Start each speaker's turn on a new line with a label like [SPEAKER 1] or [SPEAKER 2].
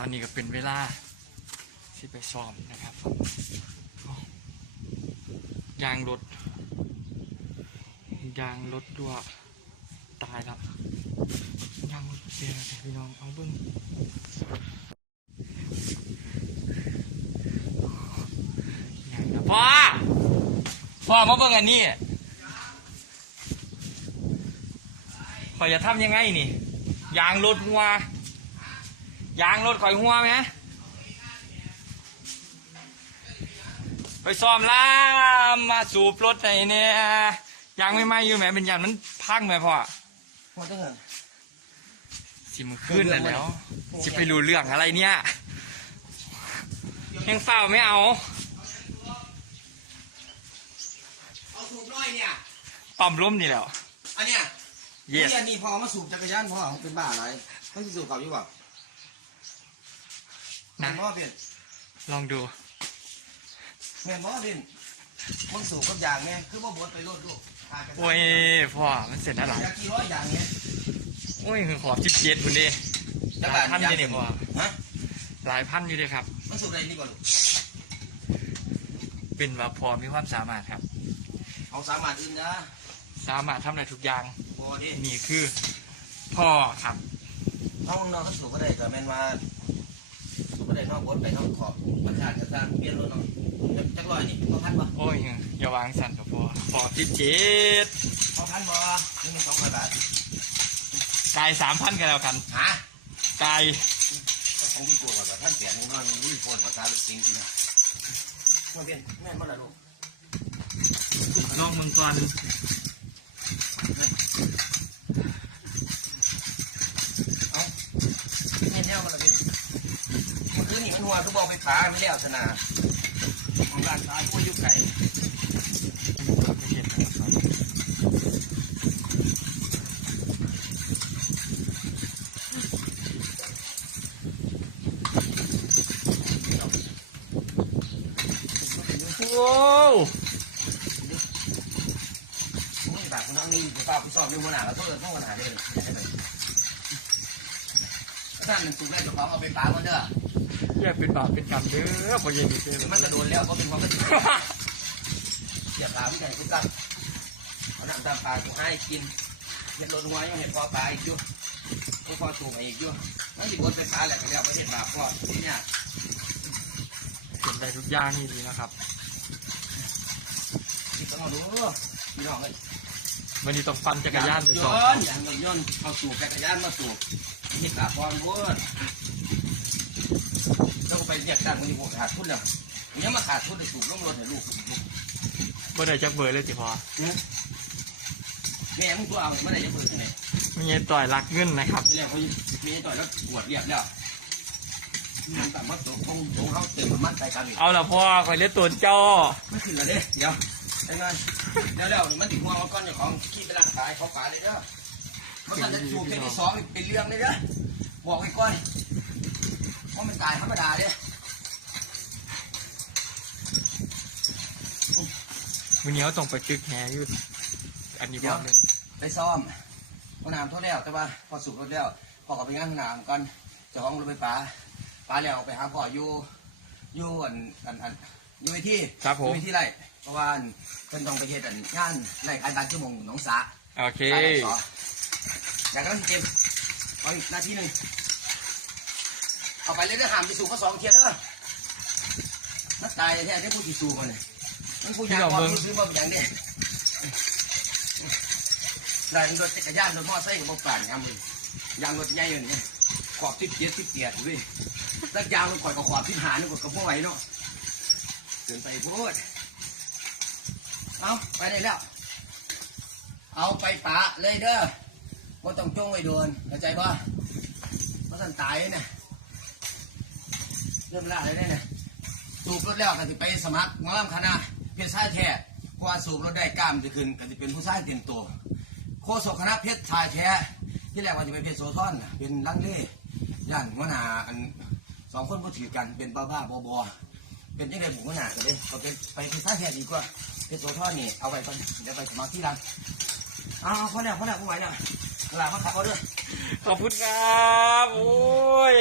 [SPEAKER 1] ตอนนี้ก็เป็นเวลาที่ไปซ้อมนะครับยางรถยางรถด้วตายแล้วยางรถเสียเลยพี่น้องเอาเบิ้งยางนะพ่อพ่อมาเบิ้งอันนี้พ่อจะทำยังไงนี่ยางรถหัว ยางรถข่อยหัวไหมไปซ้อมล่ามมาสูบรถไหนเนี่ยยางไม่ไหม้อยู่ไหมเป็นยางมันพังไหมพ่อ
[SPEAKER 2] พอจังเหรอ
[SPEAKER 1] สิมือขึ้นแล้วแล้วสิไปรู้เรื่องอะไรเนี่ยยังเฝ้าไม่เอา
[SPEAKER 2] เอาสูบน้อยเนี่ย
[SPEAKER 1] ปั๊มล้มนี่แหล้ว
[SPEAKER 2] อันเนี้ย
[SPEAKER 1] yes
[SPEAKER 2] นี่อันนี้พอมาสูบจักรยานพ่อเป็นบ้าอะไรมันสิสูบเขาอยู่บ่
[SPEAKER 1] นะ
[SPEAKER 2] แม่นบ่เพี้ยน
[SPEAKER 1] ลองดู
[SPEAKER 2] แม่นบ่เพี้ยนมึงสูบกับอย่างเนี่ยคือบ่บดไปรถลูกพากัน
[SPEAKER 1] โอ้ยพ่อมันเสร็จแล้วเหรอ
[SPEAKER 2] อยากกี่ร้อยอย่างเนี่ย
[SPEAKER 1] โอ้ยคือขอบจิตเจ็ดคุณดิหลายพันอยู่เนี่ยพ่อ
[SPEAKER 2] ฮะ
[SPEAKER 1] หลายพันอยู่เลยครับ
[SPEAKER 2] มันสูบอะไรนี่ก่อนลูก
[SPEAKER 1] เป็นว่าพอมีความสามารถครับ
[SPEAKER 2] เอาสามารถอื่นนะ
[SPEAKER 1] สามารถทำได้ทุกอย่าง
[SPEAKER 2] พอดิ
[SPEAKER 1] นี่คือพ่อครับ
[SPEAKER 2] เอาน้องเขาสูบก็ได้แต่แม่นว่าสูบก็ ได้นอกบดไปนอกขอบมันขาดกระซางเปลี่ยนรถเนาะจักร้อยนี่พอพันบ่
[SPEAKER 1] โอ้ยอย่าวางสั่นกับพ่อขอจิตจ็ด
[SPEAKER 2] พอพันบ่นี่มันสองร้อยบาท
[SPEAKER 1] กายสามพันกันแล้วกัน
[SPEAKER 2] ฮะ
[SPEAKER 1] กาย
[SPEAKER 2] ของที่ตัวกับท่านเปลี่ยนของเรานี่รุ่ยโฟนภาษาจริงจริงๆนะมาเปลี่ยนแม่นบ่ล่ะลูก
[SPEAKER 1] ลองมึงก่อน
[SPEAKER 2] แม่นแนวมันละเปลี่ยนเวทุกบอกไปขาไม่แล้วสนาของร้านค้าทุกยุคไก่
[SPEAKER 1] ไม่เห็นโว้ว
[SPEAKER 2] มึงแบบคุณน้องนี่ปเฝ้าไปสอบในหัวหนาแล้วก็เออต้องหัวหนาเลย ท่านหนึ่งสูงแรกจะพร้อมเอาไปปาคนเด้อ
[SPEAKER 1] อย่เป็นบาปเป็นกรรมเด้อพอเย็นดีเด้อ
[SPEAKER 2] มันจะโดนแล้วก็เป็นความไม่ถูกอย่าถามกันทุกกันเอาหนังตามปลากูให้กินเห็ดรถหัวยังเห็ดพอปลาอีกอยู่ก็พอถูกอีกอยู่นั่นสิบนเป็นปลาแหละแล้วไม่เห็นบาปก็ที่เนี่ย
[SPEAKER 1] เห็นได้ทุกอย่างนี่ดีนะครับ
[SPEAKER 2] ที่ต้องดูพี่น้องเลย
[SPEAKER 1] วันนี้ต้องปั่นจักรยานไปสอง
[SPEAKER 2] ยนต์อย่างยนต์เอาสูบจักรยานมาสูบ นี่กาบอลเวิร์ดแล้วก็ไปเรียกตั้งมันอยู่ขาดทุนแล้วยังมาขาดทุนเลยสูบลงรถให้ลูก
[SPEAKER 1] บ่ได้จักเบอร์เลยสิพอ
[SPEAKER 2] แม่มึงตัวเอาไม่ได้จะเปิดที่ไหน
[SPEAKER 1] มีไอ้ต่อยรักเงินนะครับ
[SPEAKER 2] ที่แรกเขามีต่อยแล้วปวดเรียบแล้วมันต่างมาตกคงตรงเขาเต็มมัดใจกันอีก
[SPEAKER 1] เอาละพ่อคอยเล่นตัวเจ้า
[SPEAKER 2] ไม่ขึ้นเลยเด้เดี๋ยวยังไงแล้วแล้วนี่มันติดหัวมาก้อนของขี้ไปร่างกายเขาฝาเลยเด้อ มันจะสูบเทที่สองเป็นเรื่องเลยเด้อบอกไอ้ก้อนเพราะมันตายธรรมดาเด้
[SPEAKER 1] วันนี้เขาต้องไปตึกแหอยู่อันนี้บอกเลย
[SPEAKER 2] ไปซ้อมพอน้ำทั่วแล้วแต่ว่าพอสูบรถแล้วพอกับไปงานพน้ำก่อนเจ้าของรถไฟฟ้าป้าแล้วไปหาพ่ออยู่อยู่อันอันอันอยู่ในที่
[SPEAKER 1] ครับผม
[SPEAKER 2] อยู่ในที่ไรเพราะว่าเพิ่นต้องไปเฮ็ดอันงานในการบางชั่วโมงหนองสา
[SPEAKER 1] โอเค
[SPEAKER 2] สาแดดส อยากนั้นเกมเอาอีกนาทีหนึ่งเอาไปเลยเด้อหามไปสู่ข้อสองเทียนเด้อนักตายแท้ที่ผู้ที่สู่มันเลยมันผู้อยากบอกผู้ซื้อมาอย่างเนี้ยลายรถจักรยานรถมอเตอร์ไซค์ก็บ่ป่านครับมึงยางรถใหญ่อยู่นี่ขอบทิศเจ็ดทิศเตียดเว้ยแล้วยางมันข่อยก็ขอบทิศหานี่ก็กระโปงไหวเนาะเกินไปพูดเอาไปได้แล้ว เอาไปปะเลยเด้อ ว่ต้องจ้องไว้โดนเข้าใจป่ะเพราะสันตายเนี่ยเริ่มละเลยเนี่ยสูบรถแล้วก็จะไปสมัครหมอลำคณะเพียรชายแท้เพราะว่าสูบรถได้กล้ามจะขึ้นก็จะเป็นผู้ชายเต็มตัวโคศกคณะเพชรชายแท้ที่แรกว่าจะเป็นเพชรโซทอนเป็นลังเล่ย่านมนาอันสองคนพูดถือกันเป็นบ้าบ้าบอบอเป็นยังไงผมก็หนากันเลยเอาไปไปเพชรชายแท้ดีกว่าเพชรโซทอนนี่เอาไว้ก่อนเดี๋ยวไปสมาที่รังเอาวพอแล้วพอแล้วผู้ไหวแล้ว ลามาขับเอาด้วย
[SPEAKER 1] ขอบคุณครับ โอ้ย